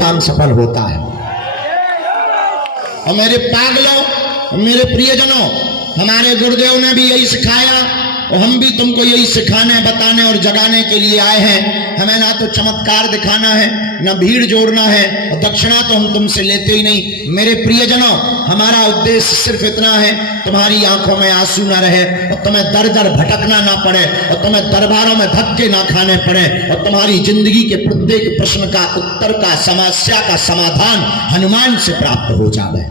काम सफल होता है। और मेरे पागलों, मेरे प्रियजनों, हमारे गुरुदेव ने भी यही सिखाया और हम भी तुमको यही सिखाने, बताने और जगाने के लिए आए हैं। हमें ना तो चमत्कार दिखाना है, ना भीड़ जोड़ना है, और दक्षिणा तो हम तुमसे लेते ही नहीं। मेरे प्रियजनों, हमारा उद्देश्य सिर्फ इतना है, तुम्हारी आंखों में आंसू ना रहे और तुम्हें दर दर भटकना ना पड़े और तुम्हें दरबारों में धक्के ना खाने पड़े और तुम्हारी जिंदगी के प्रत्येक प्रश्न का उत्तर का, समस्या का समाधान हनुमान से प्राप्त हो जाए।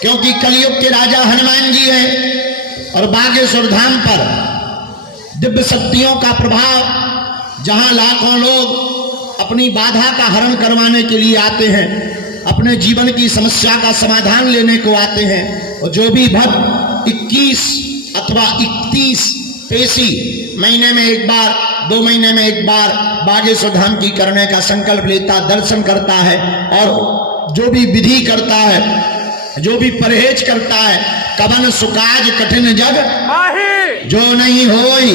क्योंकि कलयुग के राजा हनुमान जी हैं और बागेश्वर धाम पर दिव्य शक्तियों का प्रभाव, जहां लाखों लोग अपनी बाधा का हरण करवाने के लिए आते हैं, अपने जीवन की समस्या का समाधान लेने को आते हैं। और जो भी भक्त 21 अथवा 31 पेशी महीने में एक बार, 2 महीने में एक बार बागेश्वर धाम की करने का संकल्प लेता, दर्शन करता है और जो भी विधि करता है, जो भी परहेज करता है, कवन सुकाज कठिन जग जो नहीं होई,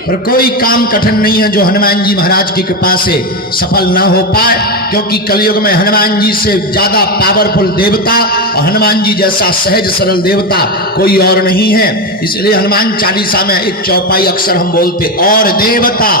पर कोई काम कठिन नहीं है जो हनुमान जी महाराज की कृपा से सफल ना हो पाए। क्योंकि कलयुग में हनुमान जी से ज्यादा पावरफुल देवता और हनुमान जी जैसा सहज सरल देवता कोई और नहीं है। इसलिए हनुमान चालीसा में एक चौपाई अक्सर हम बोलते, और देवता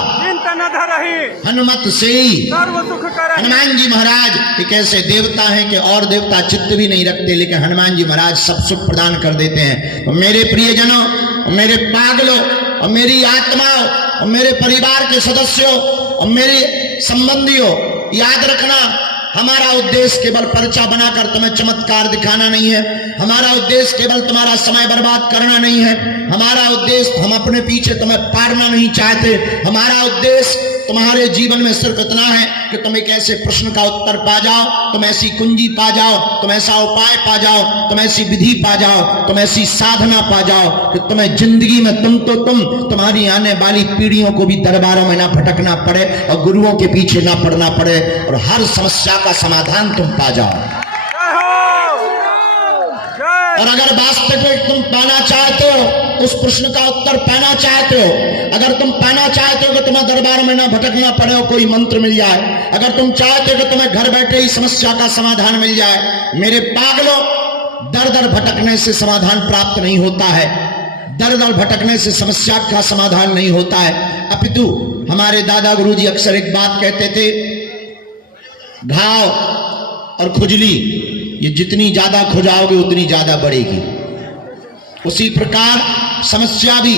हनुमत से हनुमान जी महाराज एक ऐसे देवता हैं कि और देवता चित्त भी नहीं रखते, लेकिन हनुमान जी महाराज सब सुख प्रदान कर देते हैं। तो मेरे प्रियजनों, मेरे पागलों और मेरी आत्माओं और मेरे परिवार के सदस्यों और मेरे संबंधियों, याद रखना, हमारा उद्देश्य केवल पर्चा बनाकर तुम्हें चमत्कार दिखाना नहीं है। हमारा उद्देश्य केवल तुम्हारा समय बर्बाद करना नहीं है। हमारा उद्देश्य, हम अपने पीछे तुम्हें पारना नहीं चाहते। हमारा उद्देश्य तुम्हारे जीवन में सिर्फ इतना है कि तुम एक ऐसे प्रश्न का उत्तर पा जाओ, तुम ऐसी कुंजी पा जाओ, तुम ऐसा उपाय पा जाओ, तुम ऐसी विधि पा जाओ, तुम ऐसी साधना पा जाओ कि तुम्हें जिंदगी में तुम्हारी आने वाली पीढ़ियों को भी दरबारों में ना भटकना पड़े और गुरुओं के पीछे ना पड़ना पड़े और हर समस्या का समाधान तुम पा जाओ। और अगर वास्तविक तुम पाना चाहते हो, उस प्रश्न का उत्तर पाना चाहते हो, अगर तुम पाना चाहते हो कि तुम्हें दरबार में ना भटकना पड़े और कोई मंत्र मिल जाए, अगर तुम चाहते हो कि तुम्हें घर बैठे ही समस्या का समाधान मिल जाए, मेरे पागलों, दर दर भटकने से समाधान प्राप्त नहीं होता है। दर दर भटकने से समस्या का समाधान नहीं होता है। अपितु हमारे दादा गुरु जी अक्सर एक बात कहते थे, घाव और खुजली ये जितनी ज्यादा खुजाओगे उतनी ज्यादा बढ़ेगी। उसी प्रकार समस्या भी,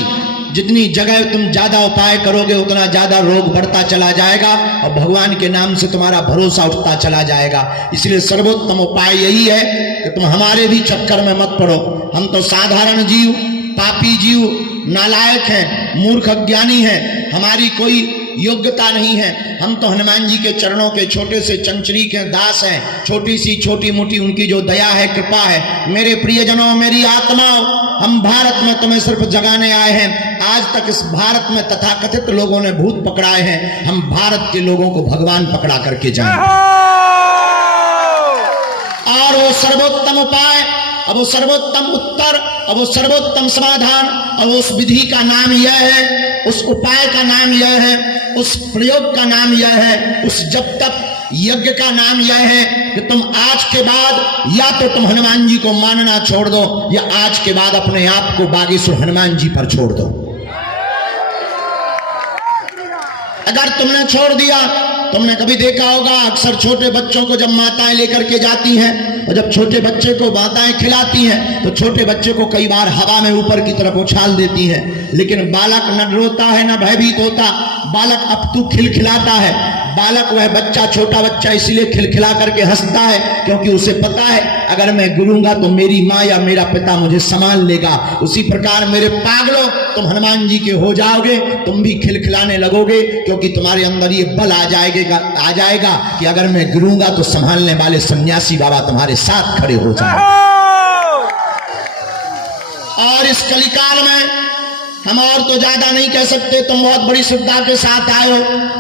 जितनी जगह तुम ज्यादा उपाय करोगे उतना ज्यादा रोग बढ़ता चला जाएगा और भगवान के नाम से तुम्हारा भरोसा उठता चला जाएगा। इसलिए सर्वोत्तम उपाय यही है कि तुम हमारे भी चक्कर में मत पड़ो। हम तो साधारण जीव, पापी जीव, नालायक हैं, मूर्ख अज्ञानी हैं, हमारी कोई योग्यता नहीं है। हम तो हनुमान जी के चरणों के छोटे से चंचरीक हैं, दास हैं, छोटी सी छोटी मोटी उनकी जो दया है, कृपा है। मेरे प्रियजनों, मेरी आत्माओं, हम भारत में तुम्हें सिर्फ जगाने आए हैं। आज तक इस भारत में तथाकथित लोगों ने भूत पकड़ाए हैं, हम भारत के लोगों को भगवान पकड़ा करके जाएं। और वो सर्वोत्तम उपाय, अब वो सर्वोत्तम उत्तर, अब वो सर्वोत्तम समाधान, अब उस विधि का नाम यह है, उस उपाय का नाम यह है, उस प्रयोग का नाम यह है, उस जब तक यज्ञ का नाम यह है कि तुम आज के बाद या तो तुम हनुमान जी को मानना छोड़ दो या आज के बाद अपने आप को बागेश्वर हनुमान जी पर छोड़ दो। अगर तुमने छोड़ दिया, तुमने कभी देखा होगा अक्सर छोटे बच्चों को जब माताएं लेकर के जाती हैं और जब छोटे बच्चे को माताएं खिलाती हैं तो छोटे बच्चे को कई बार हवा में ऊपर की तरफ उछाल देती हैं, लेकिन बालक न रोता है न भयभीत होता, बालक अपितु खिलखिलाता है। बालक, वह बच्चा, छोटा बच्चा इसलिए खिलखिला करके हंसता है क्योंकि उसे पता है अगर मैं गिरूंगा तो मेरी माँ या मेरा पिता मुझे संभाल लेगा। उसी प्रकार मेरे पागलों, तुम हनुमान जी के हो जाओगे, तुम भी खिलखिलाने लगोगे क्योंकि तुम्हारे अंदर ये बल आ जाएगा कि अगर मैं गिरूंगा तो संभालने वाले सन्यासी बाबा तुम्हारे साथ खड़े हो जाएंगे। और इस कलिकाल में हम और तो ज्यादा नहीं कह सकते। तुम बहुत बड़ी श्रद्धा के साथ आए हो,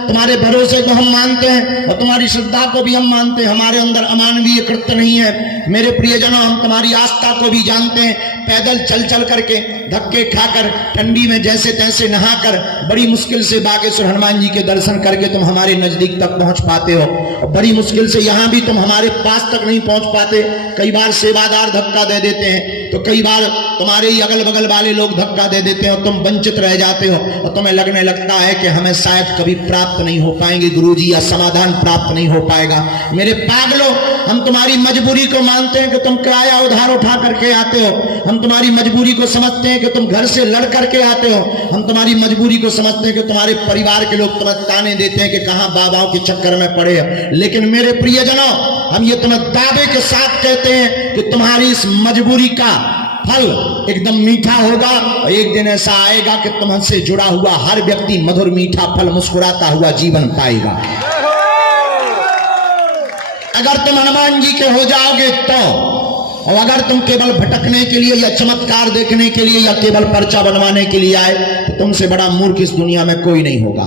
तुम्हारे भरोसे को हम मानते हैं और तुम्हारी श्रद्धा को भी हम मानते हैं। हमारे अंदर अमानवीय कृत्य नहीं है। मेरे प्रियजनों, हम तुम्हारी आस्था को भी जानते हैं। पैदल चल चल करके, धक्के खाकर, ठंडी में जैसे तैसे नहाकर, बड़ी मुश्किल से बागेश्वर हनुमान जी के दर्शन करके तुम हमारे नजदीक तक पहुंच पाते हो। बड़ी मुश्किल से यहाँ भी तुम हमारे पास तक नहीं पहुंच पाते। कई बार सेवादार धक्का दे देते हैं, तो कई बार तुम्हारे ही अगल बगल वाले लोग धक्का दे देते हैं और तुम वंचित रह जाते हो और तुम्हें लगने लगता है कि हमें शायद कभी प्राप्त नहीं हो पाएंगे गुरुजी, या समाधान प्राप्त नहीं हो पाएगा। मेरे पागलों, हम तुम्हारी मजबूरी को मानते हैं कि तुम किराया उधार उठा करके आते हो। हम तुम्हारी मजबूरी को समझते हैं कि तुम घर से लड़ करके आते हो। हम तुम्हारी मजबूरी को समझते हैं कि तुम्हारे परिवार के लोग तुम्हें ताने देते हैं कि कहां बाबाओं के चक्कर में पड़े हैं। लेकिन मेरे प्रियजनों, हम ये तुम्हें दावे के साथ कहते हैं कि तुम्हारी इस मजबूरी का फल एकदम मीठा होगा और एक दिन ऐसा आएगा कि तुमसे जुड़ा हुआ हर व्यक्ति मधुर मीठा फल मुस्कुराता हुआ जीवन पाएगा। अगर तुम हनुमान जी के हो जाओगे तो, और अगर तुम केवल भटकने के लिए या चमत्कार देखने के लिए या केवल पर्चा बनवाने के लिए आए, तो तुमसे बड़ा मूर्ख इस दुनिया में कोई नहीं होगा।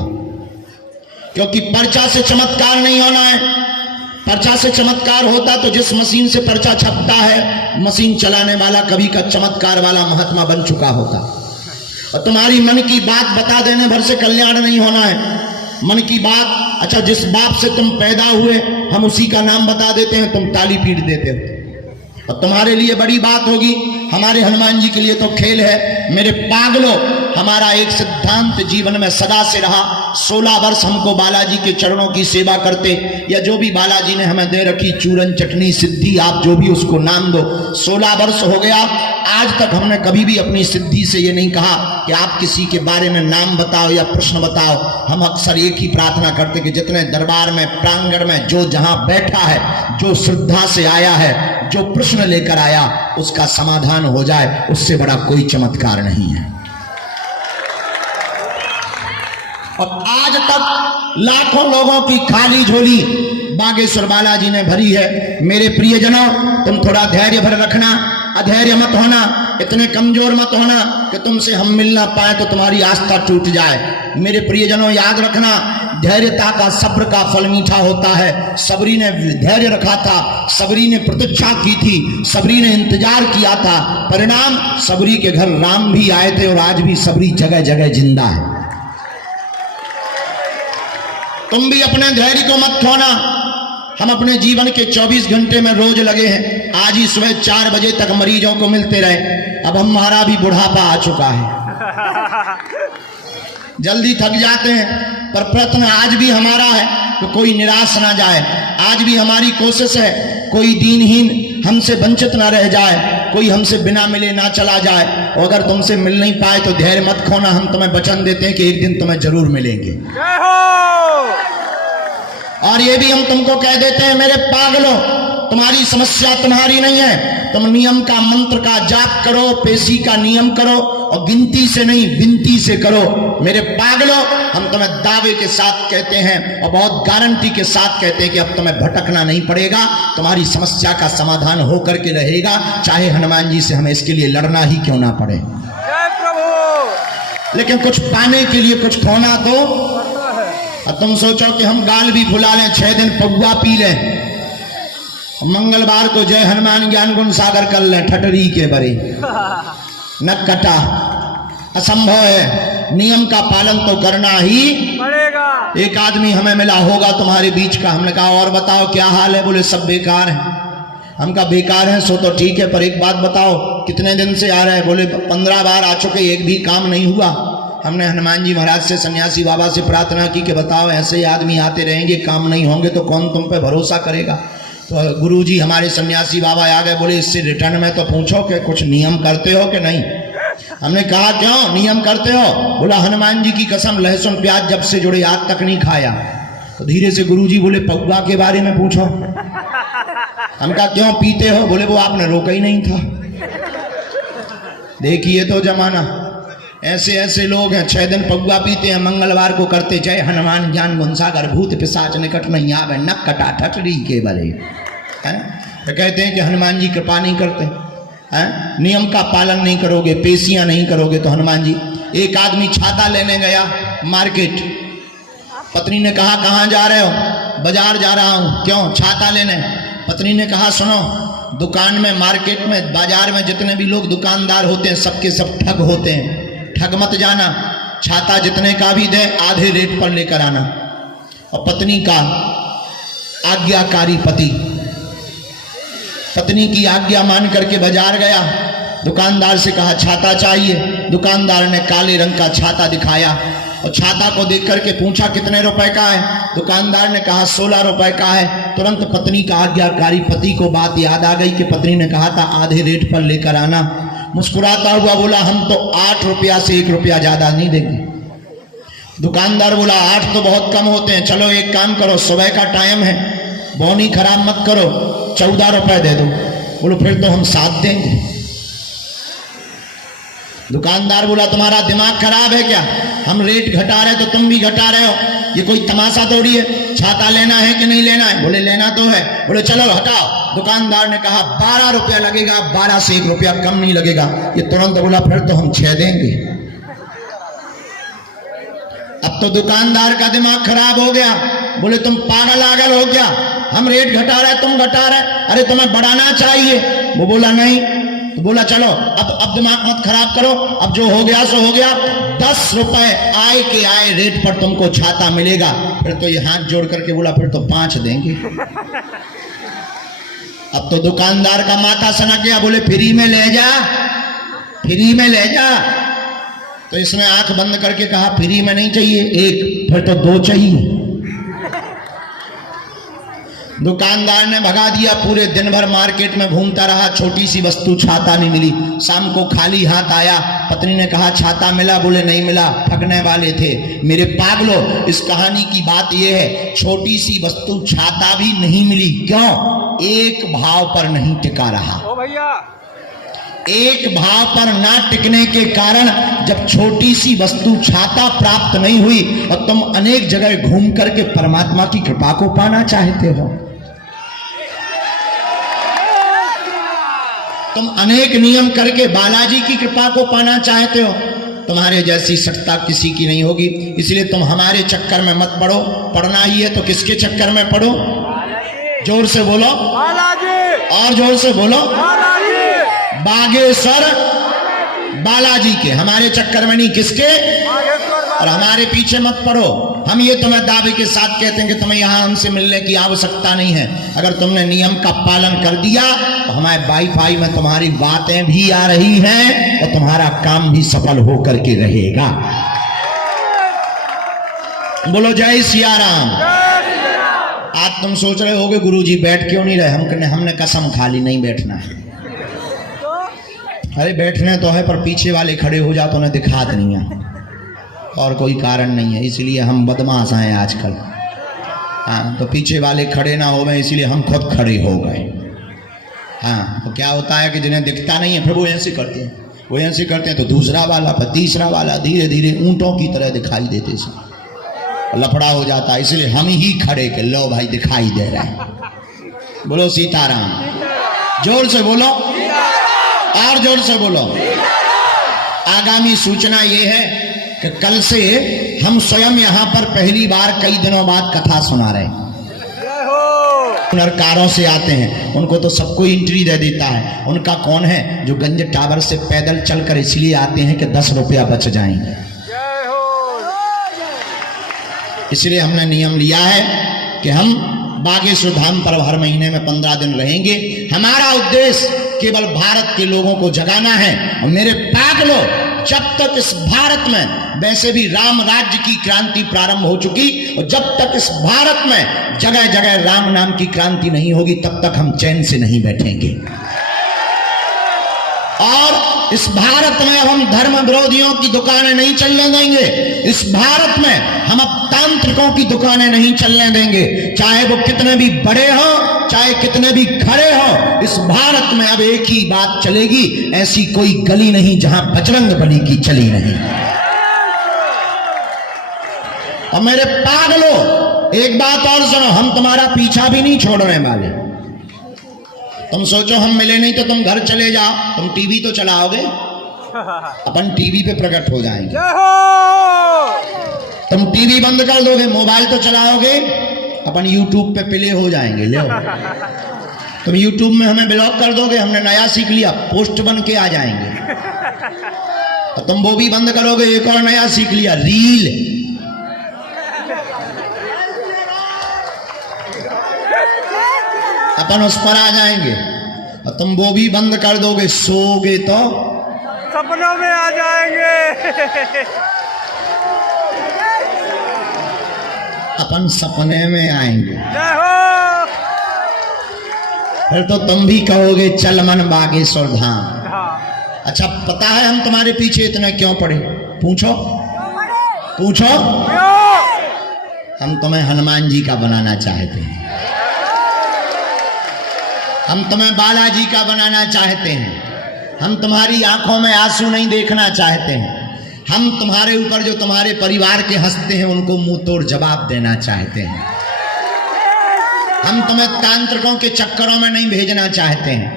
क्योंकि पर्चा से चमत्कार नहीं होना है। पर्चा से चमत्कार होता तो जिस मशीन से पर्चा छपता है, मशीन चलाने वाला कभी का चमत्कार वाला महात्मा बन चुका होता। और तुम्हारी मन की बात बता देने भर से कल्याण नहीं होना है। मन की बात, अच्छा जिस बाप से तुम पैदा हुए हम उसी का नाम बता देते हैं, तुम ताली पीट देते हो। और तुम्हारे लिए बड़ी बात होगी, हमारे हनुमान जी के लिए तो खेल है। मेरे पागलों, हमारा एक सिद्धांत जीवन में सदा से रहा। 16 वर्ष हमको बालाजी के चरणों की सेवा करते, या जो भी बालाजी ने हमें दे रखी चूरन चटनी सिद्धि, आप जो भी उसको नाम दो, 16 वर्ष हो गया। आज तक हमने कभी भी अपनी सिद्धि से ये नहीं कहा कि आप किसी के बारे में नाम बताओ या प्रश्न बताओ। हम अक्सर एक ही प्रार्थना करते कि जितने दरबार में, प्रांगण में जो जहां बैठा है, जो श्रद्धा से आया है, जो प्रश्न लेकर आया, उसका समाधान हो जाए, उससे बड़ा कोई चमत्कार नहीं है। और आज तक लाखों लोगों की खाली झोली बागेश्वर बालाजी ने भरी है। मेरे प्रियजनों, तुम थोड़ा धैर्य भर रखना, अधैर्य मत होना, इतने कमजोर मत होना कि तुमसे हम मिल ना पाए तो तुम्हारी आस्था टूट जाए। मेरे प्रियजनों, याद रखना, धैर्यता का, सब्र का फल मीठा होता है। सबरी ने धैर्य रखा था, सबरी ने प्रतीक्षा की थी, सबरी ने इंतजार किया था। परिणाम, सबरी के घर राम भी आए थे और आज भी सबरी जगह जगह जिंदा है। तुम भी अपने धैर्य को मत खोना। हम अपने जीवन के 24 घंटे में रोज लगे हैं। आज ही सुबह 4 बजे तक मरीजों को मिलते रहे। अब हमारा भी बुढ़ापा आ चुका है, जल्दी थक जाते हैं, पर प्रयत्न आज भी हमारा है कि कोई निराश ना जाए। आज भी हमारी कोशिश है कोई दीनहीन हमसे वंचित ना रह जाए, कोई हमसे बिना मिले ना चला जाए। और अगर तुमसे मिल नहीं पाए तो धैर्य मत खोना। हम तुम्हें वचन देते हैं कि एक दिन तुम्हें जरूर मिलेंगे। और ये भी हम तुमको कह देते हैं, मेरे पागलों, तुम्हारी समस्या तुम्हारी नहीं है। तुम नियम का, मंत्र का जाप करो, पेशी का नियम करो, और गिनती से नहीं विनती से करो। मेरे पागलों, हम तुम्हें दावे के साथ कहते हैं और बहुत गारंटी के साथ कहते हैं कि अब तुम्हें भटकना नहीं पड़ेगा। तुम्हारी समस्या का समाधान होकर के रहेगा, चाहे हनुमान जी से हमें इसके लिए लड़ना ही क्यों ना पड़े। लेकिन कुछ पाने के लिए कुछ खोना तो। और तुम सोचो कि हम गाल भी भुला लें, 6 दिन पौवा पी लें, मंगलवार को जय हनुमान ज्ञान गुण सागर कर लें, ठटरी के बरे न कटा, असंभव है। नियम का पालन तो करना ही पड़ेगा। एक आदमी हमें मिला होगा तुम्हारे बीच का, हमने कहा और बताओ क्या हाल है? बोले सब बेकार है। हम कहा बेकार है सो तो ठीक है, पर एक बात बताओ कितने दिन से आ रहे हैं? बोले 15 बार आ चुके, एक भी काम नहीं हुआ। हमने हनुमान जी महाराज से, सन्यासी बाबा से प्रार्थना की कि बताओ ऐसे ही आदमी आते रहेंगे, काम नहीं होंगे तो कौन तुम पे भरोसा करेगा? तो गुरुजी हमारे सन्यासी बाबा आ गए, बोले इससे रिटर्न में तो पूछो कि कुछ नियम करते हो कि नहीं। हमने कहा क्यों नियम करते हो? बोला हनुमान जी की कसम, लहसुन प्याज जब से जुड़े आज तक नहीं खाया। तो धीरे से गुरुजी बोले पौवा के बारे में पूछो। हम कहा क्यों पीते हो? बोले वो आपने रोका ही नहीं था। देखिए तो जमाना, ऐसे ऐसे लोग हैं 6 दिन पौवा पीते हैं, मंगलवार को करते जय हनुमान ज्ञान गुण सागर, भूत पिशाच निकट नहीं आवे, नक कटा ठटरी के बले। तो कहते हैं कि हनुमान जी कृपा नहीं करते हैं, नियम का पालन नहीं करोगे, पेशियां नहीं करोगे तो हनुमान जी। एक आदमी छाता लेने गया मार्केट। पत्नी ने कहा कहाँ जा रहे हो? बाजार जा रहा हूँ। क्यों? छाता लेने। पत्नी ने कहा सुनो, दुकान में, मार्केट में, बाजार में जितने भी लोग दुकानदार होते हैं सबके सब ठग होते हैं, ठग मत जाना। छाता जितने का भी दे आधे रेट पर लेकर आना। और पत्नी का आज्ञाकारी पति पत्नी की आज्ञा मान करके बाजार गया। दुकानदार से कहा छाता चाहिए। दुकानदार ने काले रंग का छाता दिखाया और छाता को देख करके पूछा कितने रुपए का है? दुकानदार ने कहा 16 रुपए का है। तुरंत पत्नी का आज्ञाकारी पति को बात याद आ गई कि पत्नी ने कहा था आधे रेट पर लेकर आना। मुस्कुराता हुआ बोला हम तो 8 रुपया से 1 रुपया ज्यादा नहीं देंगे। दुकानदार बोला 8 तो बहुत कम होते हैं, चलो एक काम करो, सुबह का टाइम है, बौनी खराब मत करो, 14 रुपए दे दो। बोलो फिर तो हम 7 देंगे। दुकानदार बोला तुम्हारा दिमाग खराब है क्या? हम रेट घटा रहे तो तुम भी घटा रहे हो, ये कोई तमाशा थोड़ी है। छाता लेना है कि नहीं लेना है? बोले लेना तो है। बोले चलो हटाओ। दुकानदार ने कहा 12 रुपया लगेगा, 12 से 1 रुपया कम नहीं लगेगा। ये तुरंत बोला फिर तो हम 6 देंगे। अब तो दुकानदार का दिमाग खराब हो गया। बोले तुम पागल आगल हो क्या? हम रेट घटा रहे तुम घटा रहे, अरे तुम्हें बढ़ाना चाहिए। वो बोला नहीं। तो बोला चलो अब दिमाग मत खराब करो, अब जो हो गया सो हो गया। 10 रुपए आए के आए रेट पर तुमको छाता मिलेगा। फिर तो ये हाथ जोड़ करके बोला फिर तो 5 देंगे। अब तो दुकानदार का माथा सनक गया। बोले फ्री में ले जा, फ्री में ले जा। तो इसने आंख बंद करके कहा फ्री में नहीं चाहिए एक, फिर तो 2 चाहिए। दुकानदार ने भगा दिया। पूरे दिन भर मार्केट में घूमता रहा, छोटी सी वस्तु छाता नहीं मिली। शाम को खाली हाथ आया। पत्नी ने कहा छाता मिला? बोले नहीं मिला, ठगने वाले थे। मेरे पागलो, इस कहानी की बात यह है छोटी सी वस्तु छाता भी नहीं मिली। क्यों? एक भाव पर नहीं टिका रहा। ओ भैया, एक भाव पर ना टिकने के कारण जब छोटी सी वस्तु छाता प्राप्त नहीं हुई और तुम अनेक जगह घूम करके परमात्मा की कृपा को पाना चाहते हो, तुम अनेक नियम करके बालाजी की कृपा को पाना चाहते हो, तुम्हारे जैसी सत्ता किसी की नहीं होगी। इसलिए तुम हमारे चक्कर में मत पड़ो। पढ़ना ही है तो किसके चक्कर में पढ़ो? जोर से बोलो बालाजी, और जोर से बोलो बालाजी। बागेश्वर बालाजी के, हमारे चक्कर में नहीं। किसके? और हमारे पीछे मत पड़ो। हम ये तुम्हें दावे के साथ कहते हैं कि तुम्हें यहां हमसे मिलने की आवश्यकता नहीं है। अगर तुमने नियम का पालन कर दिया तो हमारे वाईफाई में तुम्हारी बातें भी आ रही हैं और तुम्हारा काम भी सफल होकर के रहेगा। बोलो जय सिया राम। आज तुम सोच रहे होगे गुरुजी बैठ क्यों नहीं रहे? हमने कसम खा ली नहीं बैठना है। अरे बैठने तो है पर पीछे वाले खड़े हो जाओ तो उन्हें दिखा नहीं है, और कोई कारण नहीं है। इसलिए हम बदमाश हैं आजकल। हाँ, तो पीछे वाले खड़े ना हो गए इसलिए हम खुद खड़े हो गए। हाँ, तो क्या होता है कि जिन्हें दिखता नहीं है फिर वो ऐसे करते हैं, वो ऐसे करते हैं तो दूसरा वाला, फिर तीसरा वाला, धीरे धीरे ऊंटों की तरह दिखाई देते सब, लफड़ा हो जाता है। इसलिए हम ही खड़े के लो भाई दिखाई दे रहा है। बोलो सीताराम। जोर से बोलो और जोर से बोलो। आगामी सूचना ये है कि कल से हम स्वयं यहाँ पर पहली बार कई दिनों बाद कथा सुना रहे हैं। हुनरकारों से आते हैं, उनको तो सबको एंट्री दे देता है। उनका कौन है? जो गंज टावर से पैदल चलकर इसलिए आते हैं कि 10 रुपया बच जाएंगे। इसलिए हमने नियम लिया है कि हम बागेश्वर धाम पर हर महीने में 15 दिन रहेंगे। हमारा उद्देश्य केवल भारत के लोगों को जगाना है। और मेरे पागलों, जब तक इस भारत में, वैसे भी राम राज्य की क्रांति प्रारंभ हो चुकी, और जब तक इस भारत में जगह जगह राम नाम की क्रांति नहीं होगी तब तक हम चैन से नहीं बैठेंगे। और इस भारत में अब हम धर्म विरोधियों की दुकानें नहीं चलने देंगे। इस भारत में हम अब तांत्रिकों की दुकानें नहीं चलने देंगे, चाहे वो कितने भी बड़े हों, चाहे कितने भी खड़े हों। इस भारत में अब एक ही बात चलेगी, ऐसी कोई गली नहीं जहां बजरंगबली की चली नहीं। और मेरे पागलों, एक बात और सुनो, हम तुम्हारा पीछा भी नहीं छोड़ने वाले। तुम सोचो हम मिले नहीं तो तुम घर चले जाओ, तुम टीवी तो चलाओगे, अपन टीवी पे प्रकट हो जाएंगे। जय हो। तुम टीवी बंद कर दोगे, मोबाइल तो चलाओगे, अपन यूट्यूब पे प्ले हो जाएंगे। ले तुम यूट्यूब में हमें ब्लॉक कर दोगे, हमने नया सीख लिया, पोस्ट बन के आ जाएंगे। और तुम वो भी बंद करोगे, एक और नया सीख लिया, रील। अपन उस पर आ जाएंगे। और तुम वो भी बंद कर दोगे, सोओगे तो सपनों में आ जाएंगे। अपन सपने में आएंगे। जय हो। फिर तो तुम भी कहोगे चल मन बागेश्वर धाम। हाँ। अच्छा, पता है हम तुम्हारे पीछे इतना क्यों पड़े? पूछो पूछो। हम तुम्हें हनुमान जी का बनाना चाहते हैं, हम तुम्हें बालाजी का बनाना चाहते हैं, हम तुम्हारी आंखों में आंसू नहीं देखना चाहते हैं, हम तुम्हारे ऊपर जो तुम्हारे परिवार के हंसते हैं उनको मुंह तोड़ जवाब देना चाहते हैं, हम तुम्हें तांत्रिकों के चक्करों में नहीं भेजना चाहते हैं,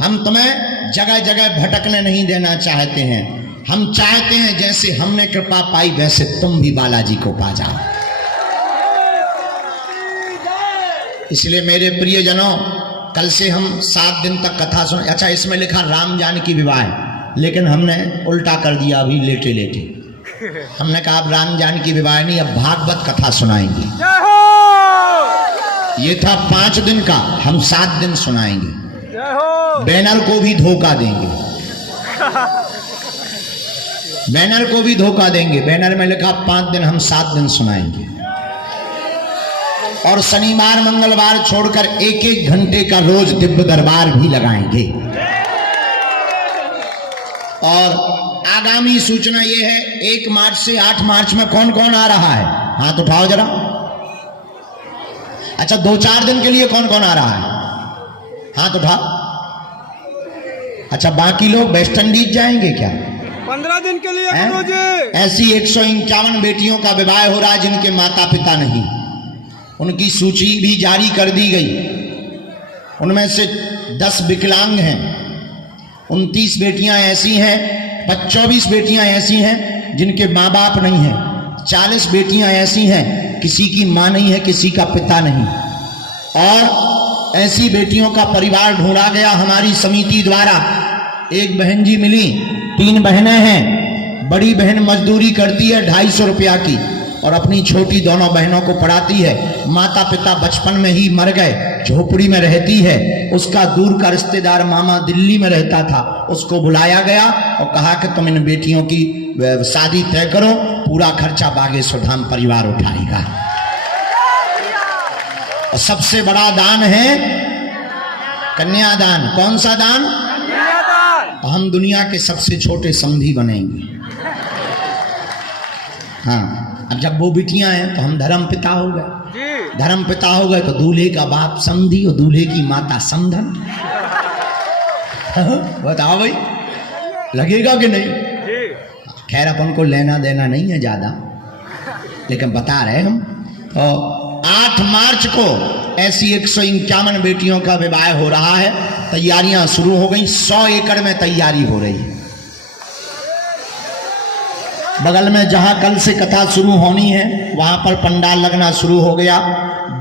हम तुम्हें जगह जगह भटकने नहीं देना चाहते हैं। हम चाहते हैं जैसे हमने कृपा पाई वैसे तुम भी बालाजी को पा जाओ। इसलिए मेरे प्रियजनों, कल से हम 7 दिन तक कथा सुन। अच्छा, इसमें लिखा राम जानकी विवाह, लेकिन हमने उल्टा कर दिया अभी लेटे लेटे। हमने कहा अब राम जानकी विवाह नहीं, अब भागवत कथा सुनाएंगे। जय हो। ये था 5 दिन का, हम 7 दिन सुनाएंगे। जय हो। बैनर को भी धोखा देंगे, बैनर को भी धोखा देंगे। बैनर में लिखा 5 दिन, हम 7 दिन सुनाएंगे। और शनिवार मंगलवार छोड़कर 1-1 घंटे का रोज दिव्य दरबार भी लगाएंगे। और आगामी सूचना यह है, 1 मार्च से 8 मार्च में कौन कौन आ रहा है? हाथ उठाओ जरा। अच्छा, 2-4 दिन के लिए कौन कौन आ रहा है? हाथ उठाओ। अच्छा, बाकी लोग वेस्ट इंडीज जाएंगे क्या? 15 दिन के लिए गुरुजी। ऐसी 151 बेटियों का विवाह हो रहा है जिनके माता पिता नहीं। उनकी सूची भी जारी कर दी गई। उनमें से 10 विकलांग हैं, 29 बेटियां ऐसी हैं, 24 बेटियां ऐसी हैं जिनके माँ बाप नहीं हैं, 40 बेटियां ऐसी हैं किसी की माँ नहीं है, किसी का पिता नहीं। और ऐसी बेटियों का परिवार ढूंढा गया हमारी समिति द्वारा। एक बहन जी मिली, 3 बहनें हैं। बड़ी बहन मजदूरी करती है 250 रुपया की और अपनी छोटी दोनों बहनों को पढ़ाती है। माता पिता बचपन में ही मर गए, झोपड़ी में रहती है। उसका दूर का रिश्तेदार मामा दिल्ली में रहता था, उसको बुलाया गया और कहा कि तुम इन बेटियों की शादी तय करो, पूरा खर्चा बागेश्वर धाम परिवार उठाएगा। और सबसे बड़ा दान है कन्यादान। कौन सा दान? कन्यादान। हम दुनिया के सबसे छोटे समधी बनेंगे। हाँ, अब जब वो बिटियां हैं तो हम धर्म पिता हो गए। धर्म पिता हो गए तो दूल्हे का बाप समधी और दूल्हे की माता समधन। बताओ भाई, लगेगा कि नहीं? खैर, अपन को लेना देना नहीं है ज्यादा, लेकिन बता रहे हम। तो 8 मार्च को ऐसी 151 बेटियों का विवाह हो रहा है। तैयारियां शुरू हो गई, 100 एकड़ में तैयारी हो रही है। बगल में जहां कल से कथा शुरू होनी है वहां पर पंडाल लगना शुरू हो गया।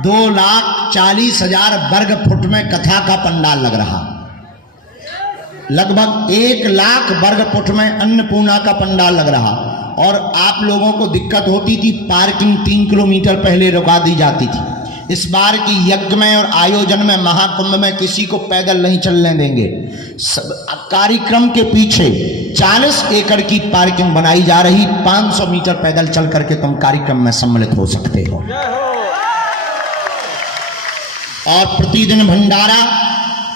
2,40,000 वर्ग फुट में कथा का पंडाल लग रहा। लगभग 1 लाख वर्ग फुट में अन्नपूर्णा का पंडाल लग रहा। और आप लोगों को दिक्कत होती थी, पार्किंग 3 किलोमीटर पहले रुका दी जाती थी। इस बार की यज्ञ में और आयोजन में, महाकुंभ में किसी को पैदल नहीं चलने देंगे। कार्यक्रम के पीछे 40 एकड़ की पार्किंग बनाई जा रही। 500 मीटर पैदल चल करके तुम कार्यक्रम में सम्मिलित हो सकते हो। और प्रतिदिन भंडारा,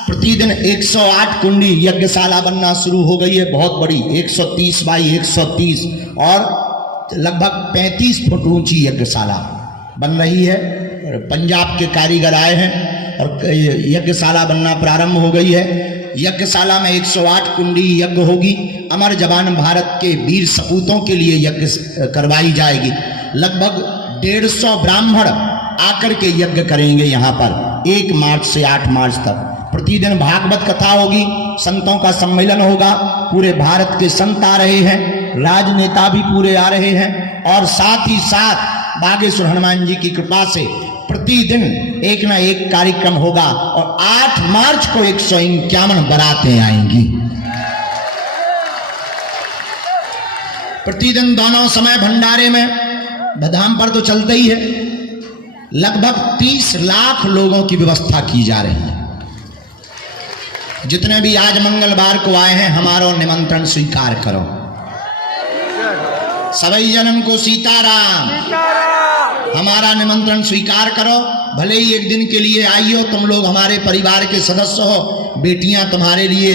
प्रतिदिन 108 कुंडी यज्ञशाला बनना शुरू हो गई है, बहुत बड़ी, 130 बाई 130 और लगभग 35 फुट ऊंची यज्ञशाला बन रही है। पंजाब के कारीगर आए हैं और यज्ञशाला बनना प्रारंभ हो गई है। यज्ञशाला में 108 कुंडी यज्ञ होगी। अमर जवान भारत के वीर सपूतों के लिए यज्ञ करवाई जाएगी। लगभग 150 ब्राह्मण आकर के यज्ञ करेंगे यहाँ पर 1 मार्च से 8 मार्च तक। प्रतिदिन भागवत कथा होगी, संतों का सम्मेलन होगा। पूरे भारत के संत आ रहे हैं, राजनेता भी पूरे आ रहे हैं, और साथ ही साथ बागेश्वर हनुमान जी की कृपा से प्रतिदिन एक ना एक कार्यक्रम होगा। और 8 मार्च को 151 बारातें आएंगी। प्रतिदिन दोनों समय भंडारे में धाम पर तो चलते ही है। लगभग 30 लाख लोगों की व्यवस्था की जा रही है। जितने भी आज मंगलवार को आए हैं, हमारा निमंत्रण स्वीकार करो। सभी जन्म को सीताराम। हमारा निमंत्रण स्वीकार करो। भले ही एक दिन के लिए आई हो, तुम लोग हमारे परिवार के सदस्य हो। बेटियां तुम्हारे लिए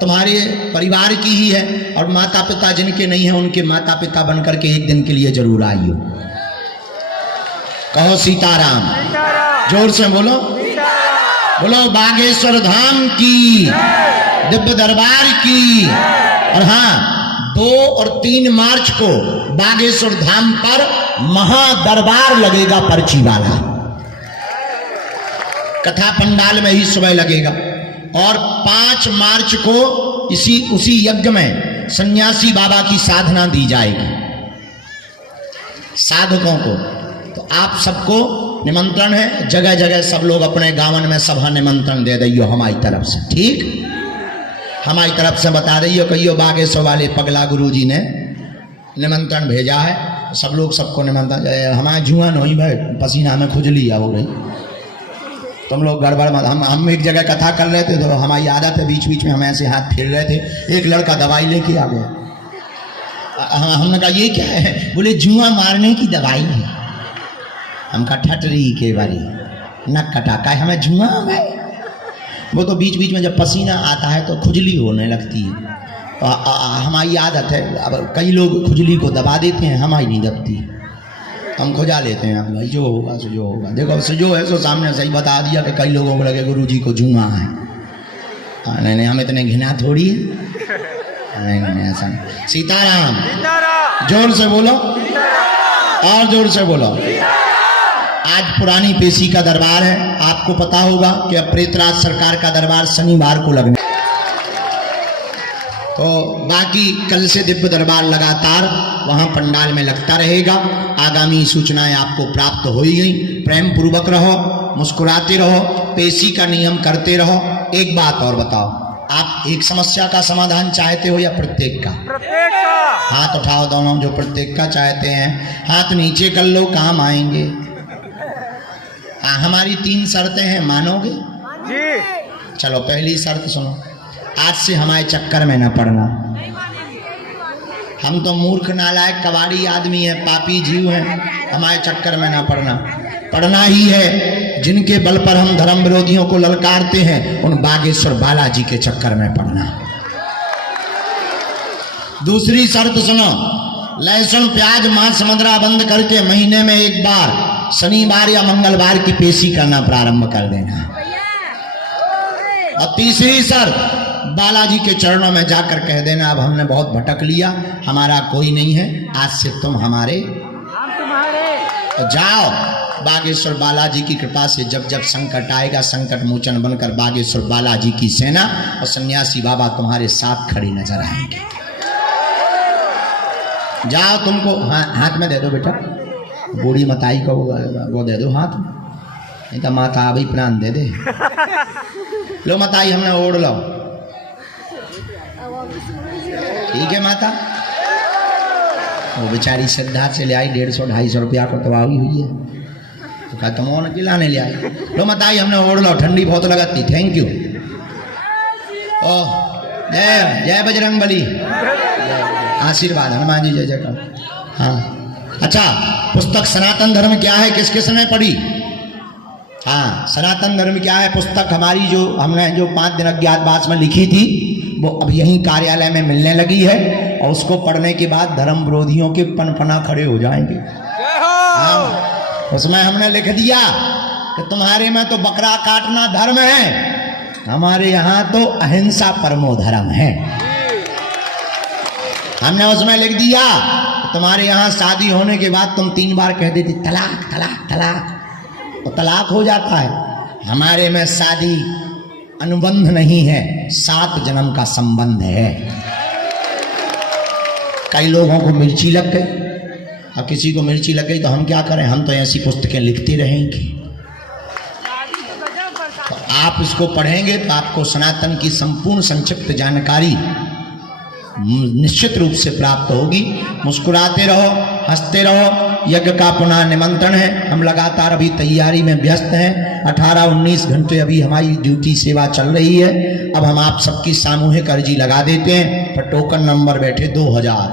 तुम्हारे परिवार की ही है, और माता पिता जिनके नहीं है उनके माता पिता बनकर के एक दिन के लिए जरूर आई हो। कहो सीताराम। जोर से बोलो। बोलो बागेश्वर धाम की, दिव्य दरबार की। और हाँ, 2 और 3 मार्च को बागेश्वर धाम पर महादरबार लगेगा, पर्ची वाला। कथा पंडाल में ही सुबह लगेगा। और 5 मार्च को उसी यज्ञ में सन्यासी बाबा की साधना दी जाएगी साधकों को। तो आप सबको निमंत्रण है। जगह जगह सब लोग अपने गांवन में सभा निमंत्रण दे दियो हमारी तरफ से। ठीक, हमारी तरफ से बता दियो, कहियो बागेश्वर वाले पगला गुरुजी ने निमंत्रण भेजा है। सब लोग सबको निमंत्रण। हमारे जुआ नहीं भाई, पसीना में खुजली हो गई। तुम लोग गड़बड़ मत। हम एक जगह कथा कर रहे थे, तो हमारी आदत है बीच बीच में हम ऐसे हाथ फेर रहे थे। एक लड़का दवाई लेके आ गया। हमने कहा ये क्या है? बोले जुआ मारने की दवाई है। हम कहा ठटरी के बारी नक कटाका है हमें जुआ भाई। वो तो बीच बीच में जब पसीना आता है तो खुजली होने लगती है। हमारी आदत है। अब कई लोग खुजली को दबा देते हैं, हमारी नहीं दबती, हम खुजा लेते हैं। भाई जो होगा सो जो होगा। देखो सो जो है सो सामने सही बता दिया कि कई लोगों को लगे गुरुजी को जुआ है। नहीं नहीं, हम इतने घिना थोड़ी है। नहीं ऐसा नहीं। सीताराम। जोर से बोलो, और जोर से बोलो। आज पुरानी पेशी का दरबार है। आपको पता होगा कि अब प्रेतराज सरकार का दरबार शनिवार को लगने, तो बाकी कल से दिव्य दरबार लगातार वहां पंडाल में लगता रहेगा। आगामी सूचनाएं आपको प्राप्त हो ही गई। प्रेम पूर्वक रहो, मुस्कुराते रहो, पेशी का नियम करते रहो। एक बात और बताओ, आप एक समस्या का समाधान चाहते हो या प्रत्येक का? प्रत्येक का। हाथ उठाओ दोनों जो प्रत्येक का चाहते हैं। हाथ नीचे कर लो, काम आएंगे। हमारी 3 शर्तें हैं, मानोगे? जी। चलो पहली शर्त सुनो, आज से हमारे चक्कर में न पड़ना। हम तो मूर्ख नालायक कबाड़ी आदमी हैं, पापी जीव हैं। हमारे चक्कर में न पड़ना। पढ़ना ही है जिनके बल पर हम धर्म विरोधियों को ललकारते हैं, उन बागेश्वर बालाजी के चक्कर में पड़ना। दूसरी शर्त सुनो, लहसुन प्याज मांस मदिरा बंद करके महीने में एक बार शनिवार या मंगलवार की पेशी करना प्रारंभ कर देना। और तीसरी शर्त, बालाजी के चरणों में जाकर कह देना अब हमने बहुत भटक लिया, हमारा कोई नहीं है, आज से तुम हमारे। हम तुम्हारे। तो जाओ, बागेश्वर बालाजी की कृपा से जब जब संकट आएगा, संकट मोचन बनकर बागेश्वर बालाजी की सेना और सन्यासी बाबा तुम्हारे साथ खड़े नजर आएंगे। जाओ, तुमको हाथ में दे दो बेटा, बूढ़ी मताई को वो दे दो हाथ में, नहीं तो माता अभी प्राण दे दे। लो मताई, हमने ओढ़ लो। ठीक है माता। वो बेचारी श्रद्धा से ले आई 150-250 रुपया को तो आई हुई है, तो कहा तुम और खिलाने ले आई। लो मताई, हमने ओढ़ लो, ठंडी बहुत लगती। Thank you. ओह जय जय बजरंग बली, आशीर्वाद हनुमान जी जय जयकार। हाँ अच्छा, पुस्तक सनातन धर्म क्या है किस किसने पढ़ी? हाँ, सनातन धर्म क्या है पुस्तक हमारी जो हमने जो 5 दिन अज्ञातवास में लिखी थी, वो अब यहीं कार्यालय में मिलने लगी है। और उसको पढ़ने के बाद धर्म विरोधियों के पनपना खड़े हो जाएंगे। हाँ, उसमें हमने लिख दिया कि तुम्हारे में तो बकरा काटना धर्म है, हमारे यहाँ तो अहिंसा परमो धर्म है। हमने उसमें लिख दिया तुम्हारे यहाँ शादी होने के बाद तुम 3 बार कह देती तलाक तलाक तलाक, तो तलाक हो जाता है। हमारे में शादी अनुबंध नहीं है, 7 जन्म का संबंध है। कई लोगों को मिर्ची लग गई, अब किसी को मिर्ची लग गई तो हम क्या करें, हम तो ऐसी पुस्तकें लिखते रहेंगे। तो आप इसको पढ़ेंगे तो आपको सनातन की संपूर्ण संक्षिप्त जानकारी निश्चित रूप से प्राप्त होगी। मुस्कुराते रहो, हंसते रहो। यज्ञ का पुनः निमंत्रण है, हम लगातार अभी तैयारी में व्यस्त हैं। 18-19 घंटे अभी हमारी ड्यूटी सेवा चल रही है। अब हम आप सबकी सामूहिक अर्जी लगा देते हैं। पर टोकन नंबर बैठे 2000,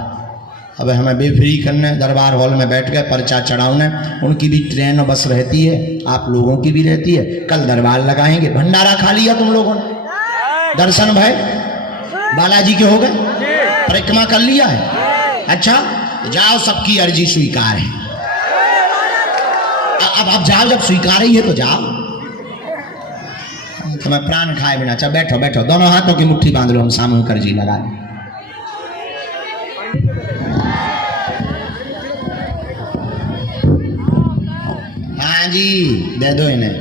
अब हमें बेफ्री करने दरबार हॉल में बैठ गए, पर्चा चढ़ाने। उनकी भी ट्रेन बस रहती है, आप लोगों की भी रहती है। कल दरबार लगाएंगे। भंडारा खा लिया तुम लोगों ने, दर्शन भय बालाजी के हो गए, परिक्रमा कर लिया है। अच्छा, जाओ, सबकी अर्जी स्वीकार है। अब जाओ, जब स्वीकार ही है तो जाओ। तो मैं प्राण खाए बिना, अच्छा बैठो बैठो, दोनों हाथों की मुट्ठी बांध लो, हम सामूहिक अर्जी लगा लें। हाँ जी, दे दो इन्हें।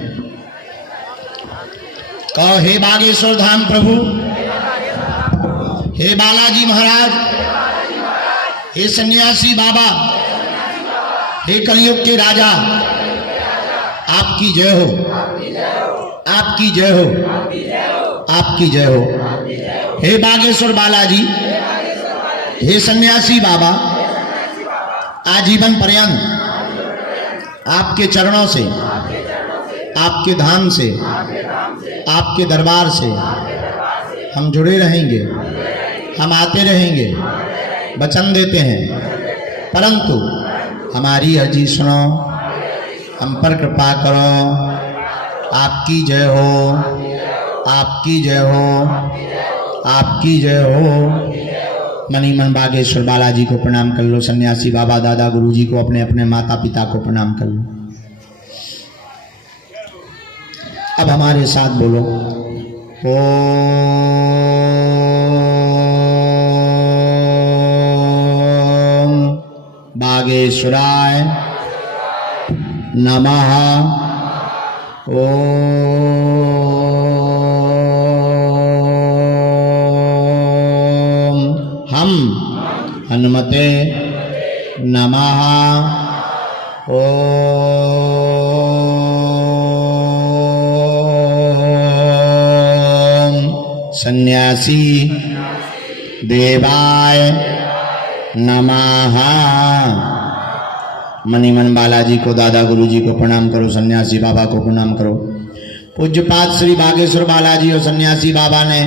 कहो, हे बागेश्वर धाम प्रभु, हे बालाजी महाराज, हे सन्यासी बाबा, हे कलयुग के राजा, आपकी जय हो, आपकी जय हो, आपकी जय हो। हे बागेश्वर बालाजी, हे सन्यासी बाबा, आजीवन पर्यंत आपके चरणों से, आपके धाम से, आपके दरबार से हम जुड़े रहेंगे, हम आते रहेंगे, वचन देते हैं। परंतु हमारी अर्जी सुनो, हम पर कृपा करो। आपकी जय हो, आपकी जय हो, आपकी जय हो। मनी मन बागेश्वर बालाजी को प्रणाम कर लो, सन्यासी बाबा दादा गुरुजी को, अपने अपने माता पिता को प्रणाम कर लो। अब हमारे साथ बोलो, ओम बागेश्वराय नमः। ओम हम हनुमते नमः। ओम सन्यासी देवाय नमः। मणिमन बालाजी को, दादा गुरुजी को प्रणाम करो, सन्यासी बाबा को प्रणाम करो। पूज्यपाद श्री बागेश्वर बालाजी और सन्यासी बाबा ने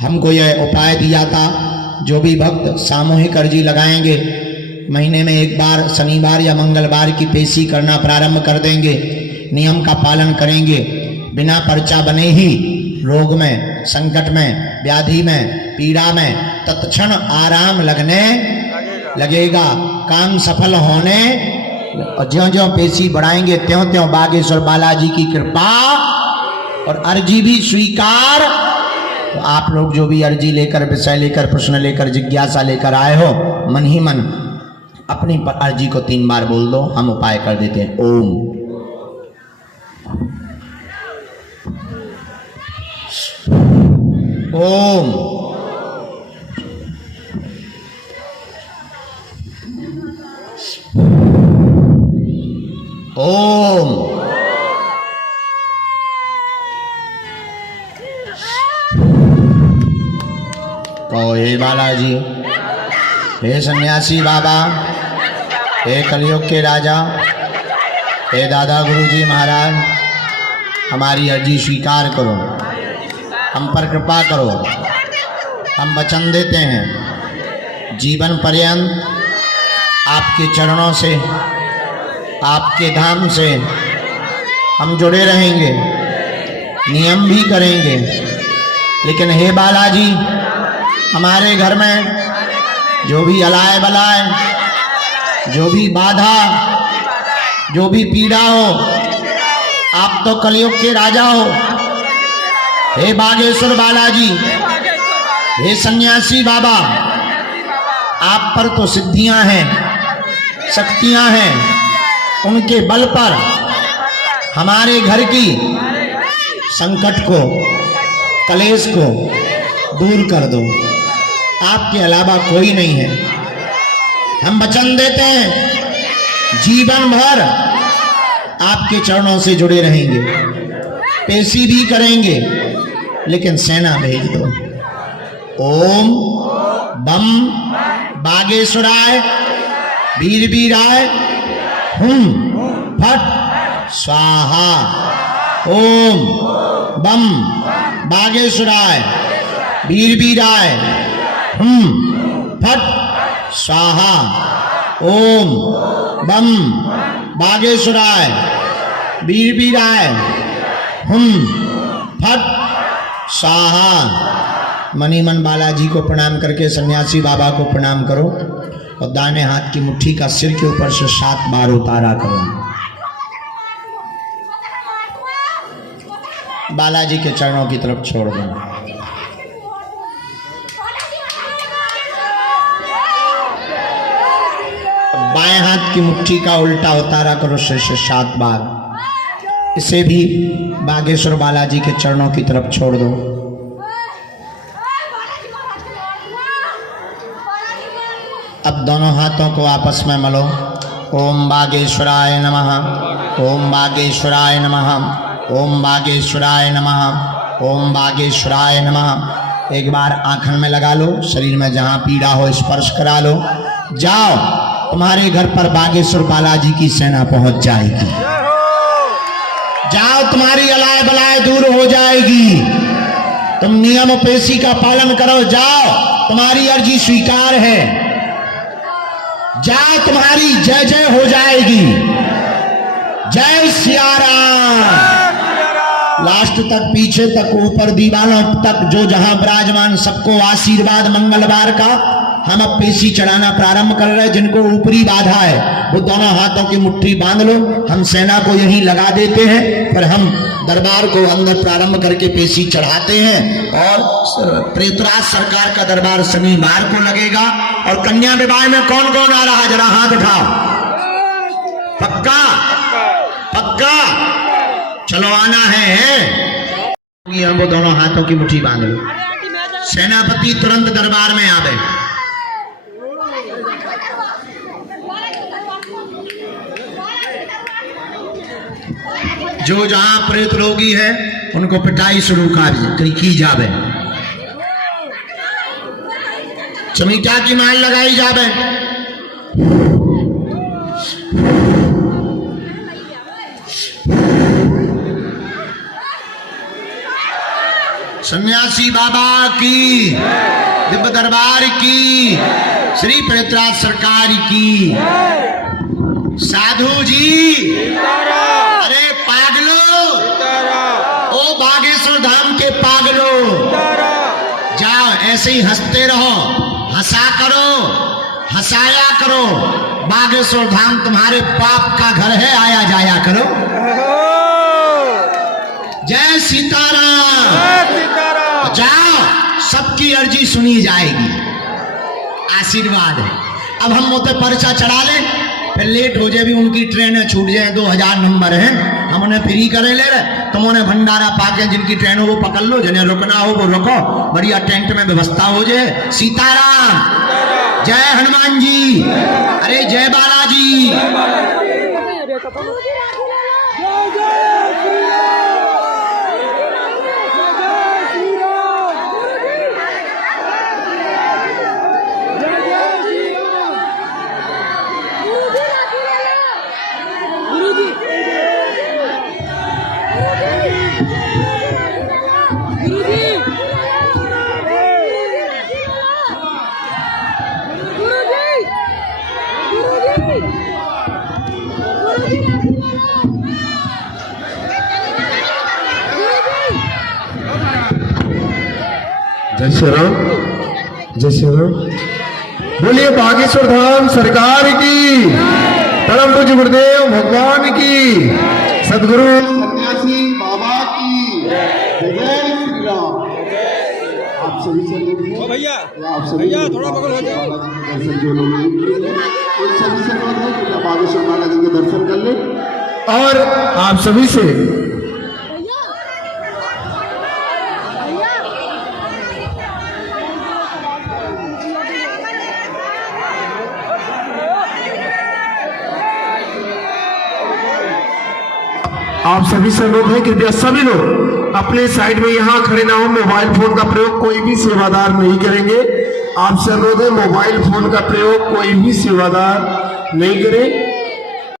हमको यह उपाय दिया था, जो भी भक्त सामूहिक अर्जी लगाएंगे, महीने में एक बार शनिवार या मंगलवार की पेशी करना प्रारंभ कर देंगे। नियम का पालन करेंगे, बिना पर्चा बने ही रोग में, संकट में, व्याधि में, पीड़ा में तत्क्षण आराम लगने लगेगा, काम सफल होने। और ज्यों ज्यों पेशी बढ़ाएंगे त्यों त्यों बागेश्वर बालाजी की कृपा और अर्जी भी स्वीकार। तो आप लोग जो भी अर्जी लेकर, विषय लेकर, प्रश्न लेकर, जिज्ञासा लेकर आए हो, मन ही मन अपनी अर्जी को 3 बार बोल दो, हम उपाय कर देते हैं। ओम ओम ओम कहो, हे बालाजी, हे सन्यासी बाबा, हे कलयुग के राजा, हे दादा गुरुजी महाराज, हमारी अर्जी स्वीकार करो, हम पर कृपा करो। हम वचन देते हैं, जीवन पर्यंत आपके चरणों से, आपके धाम से हम जुड़े रहेंगे, नियम भी करेंगे। लेकिन हे बालाजी, हमारे घर में जो भी अलाय बलाय, जो भी बाधा, जो भी पीड़ा हो, आप तो कलयुग के राजा हो। हे बागेश्वर बालाजी, हे सन्यासी बाबा, आप पर तो सिद्धियां हैं, शक्तियां हैं, उनके बल पर हमारे घर की संकट को, कलेश को दूर कर दो। आपके अलावा कोई नहीं है। हम वचन देते हैं जीवन भर आपके चरणों से जुड़े रहेंगे, पेशी भी करेंगे, लेकिन सेना भेज दो। ओम बम बागेश्वराय वीर वीराय हुम फट स्वाहा। ओम बम बागेश्वराय वीर वीराय हुम फट स्वाहा। ओम बम बागेश्वराय वीर वीराय हुम फट स्वाहा। मनी मन बालाजी को प्रणाम करके सन्यासी बाबा को प्रणाम करो और दाहिने हाथ की मुट्ठी का सिर के ऊपर से 7 बार उतारा करो। बालाजी के चरणों की तरफ छोड़ दो। बाएं हाथ की मुट्ठी का उल्टा उतारा करो सिर से 7 बार। इसे भी बागेश्वर बालाजी के चरणों की तरफ छोड़ दो। अब दोनों हाथों को आपस में मलो। ओम बागेश्वराय नमः, ओम बागेश्वराय नमः, ओम बागेश्वराय नमः, ओम बागेश्वराय नमः। एक बार आंखन में लगा लो, शरीर में जहां पीड़ा हो स्पर्श करा लो। जाओ, तुम्हारे घर पर बागेश्वर बालाजी की सेना पहुंच जाएगी। जाओ, तुम्हारी अलाय बलाय दूर हो जाएगी। तुम नियम पेशी का पालन करो। जाओ, तुम्हारी अर्जी स्वीकार है। जाओ, तुम्हारी जय जय हो जाएगी। जय सिया राम। लास्ट तक, पीछे तक, ऊपर दीवानों तक, जो जहां विराजमान, सबको आशीर्वाद मंगलवार का। हम अब पेशी चढ़ाना प्रारंभ कर रहे हैं। जिनको ऊपरी बाधा है वो दोनों हाथों की मुट्ठी बांध लो। हम सेना को यहीं लगा देते हैं, पर हम दरबार को अंदर प्रारंभ करके पेशी चढ़ाते हैं। और प्रेतराज सरकार का दरबार शनिवार को लगेगा। और कन्या विवाह में कौन कौन आ रहा है, जरा हाथ उठाओ। पक्का पक्का, चलो आना है। वो दोनों हाथों की मुट्ठी बांध लो। सेनापति तुरंत दरबार में आवे। जो जहां प्रेत रोगी है उनको पिटाई शुरू की जावे। चमीटा की माल लगाई जावे। सन्यासी बाबा की, दिव्य दरबार की, श्री प्रेतराज सरकार की। साधु जी, अरे पागलो, ओ बागेश्वर धाम के पागलो, जाओ ऐसे ही हंसते रहो, हंसा करो, हंसाया करो। बागेश्वर धाम तुम्हारे पाप का घर है, आया जाया करो। जय सीताराम। जाओ, सबकी अर्जी सुनी जाएगी। आशीर्वाद है। अब हम मोते पर्चा चढ़ा ले, फिर लेट हो जाए भी, उनकी ट्रेनें छूट जाए। 2000 नंबर है, हम उन्हें फ्री करे ले रहे। तुम उन्हें भंडारा पाके जिनकी ट्रेन हो वो पकड़ लो, जिन्हें रुकना हो वो रुको। बढ़िया टेंट में व्यवस्था हो जाए। सीताराम। जय हनुमान जी। अरे जय बालाजी। जय श्री राम, जय श्री राम। बोलिए बागेश्वर धाम सरकार की, परम पूज्य गुरुदेव भगवान की, सदगुरु सन्यासी बाबा की जय श्री राम। आप सभी से भैया, आप सभी भैया थोड़ा बगल हो जाओ। दर्शन जो लोग नहीं किए हैं, उन सभी से अनुरोध है कि बागेश्वर बालाजी के दर्शन कर ले। और आप सभी से आप सभी से अनुरोध है कृपया सभी लोग अपने साइड में यहाँ खड़े ना हो। मोबाइल फोन का प्रयोग कोई भी सेवादार नहीं करेंगे। आपसे अनुरोध है मोबाइल फोन का प्रयोग कोई भी सेवादार नहीं करे।